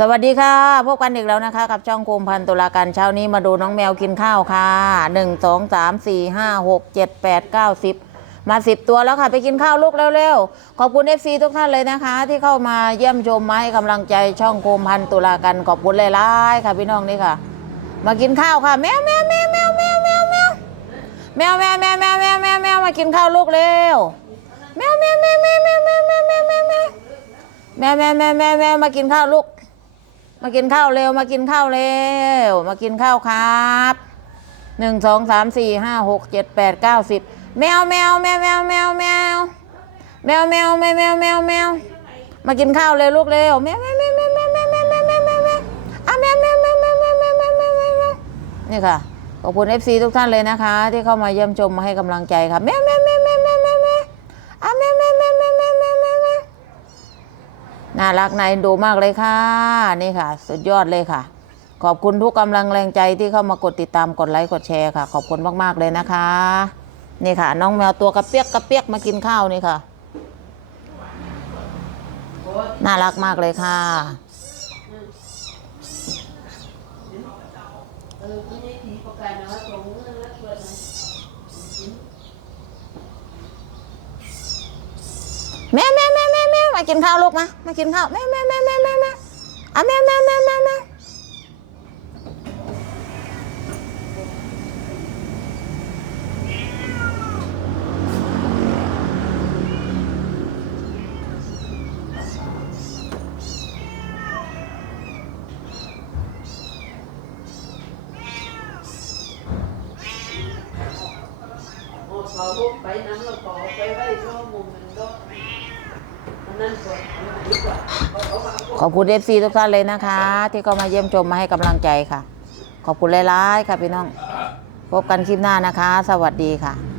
สวัสดีค่ะ พบกันอีกแล้วนะคะ กับช่องโคมพันตุลาการเช้านี้มาดูน้องแมวกินข้าวค่ะหนึ่งสองสามสี่ห้าหกเจ็ดแปดเก้าสิบมาสิบตัวแล้วค่ะ ไปกินข้าวลูกเร็วๆ ขอบคุณเอฟซีทุกท่านเลยนะคะ ที่เข้ามาเยี่ยมชมมาให้กำลังใจช่องโคมพันตุลาการขอบคุณหลายๆค่ะพี่น้องนี่ค่ะ มากินข้าวค่ะแมวแมวแมวแมวแมวแมวแมวแมวแมวแมวแมวแมวแมวแมวมากินข้าวลูกเร็วแมวแมวแมวแมวแมวแมวแมวแมวแมวแมวแมวแมวแมวแมวมากินข้าวลูก มากินข้าวเร็ว มากินข้าวเร็ว มากินข้าวครับหนึ่งสองสามสี่ห้าหกเจ็ดแปดเก้าสิบแมวแมวแมวแมวแมวแมวแมวแมวแมวแมวแมวแมวมากินข้าวเร็วลูกเร็วแมวแมวแมวแมวแมวแมวแมวแมวแมวแมวแมวอะแมวแมวแมวแมวแมวแมวแมวแมวแมวแมวนี่ค่ะขอบคุณเอฟซีทุกท่านเลยนะคะ ที่เข้ามาเยี่ยมชมมาให้กำลังใจค่ะแมวแมวแมวแมวแมวแมวแมวอะแมวแมวแมวแมวแมว น่ารักนายดูมากเลยค่ะนี่ค่ะ สุดยอดเลยค่ะ ขอบคุณทุกกำลังแรงใจที่เข้ามากดติดตามกดไลค์กดแชร์ค่ะ ขอบคุณมากๆเลยนะคะ นี่ค่ะ น้องแมวตัวกระเปียกกระเปียกมากินข้าวนี่ค่ะ น่ารักมากเลยค่ะแม่แม่ กินข้าวลูกมามากินข้าวแม่แม่แม่แม่แม่แม่อะแม่แม่แม่แม่แม่เขาไปน้ำเราขอไปไว้ช่องมุมมันก็ ขอบคุณเอฟซีทุกท่านเลยนะคะ ที่เข้ามาเยี่ยมชมมาให้กำลังใจค่ะ ขอบคุณหลายๆค่ะพี่น้อง พบกันคลิปหน้านะคะ สวัสดีค่ะ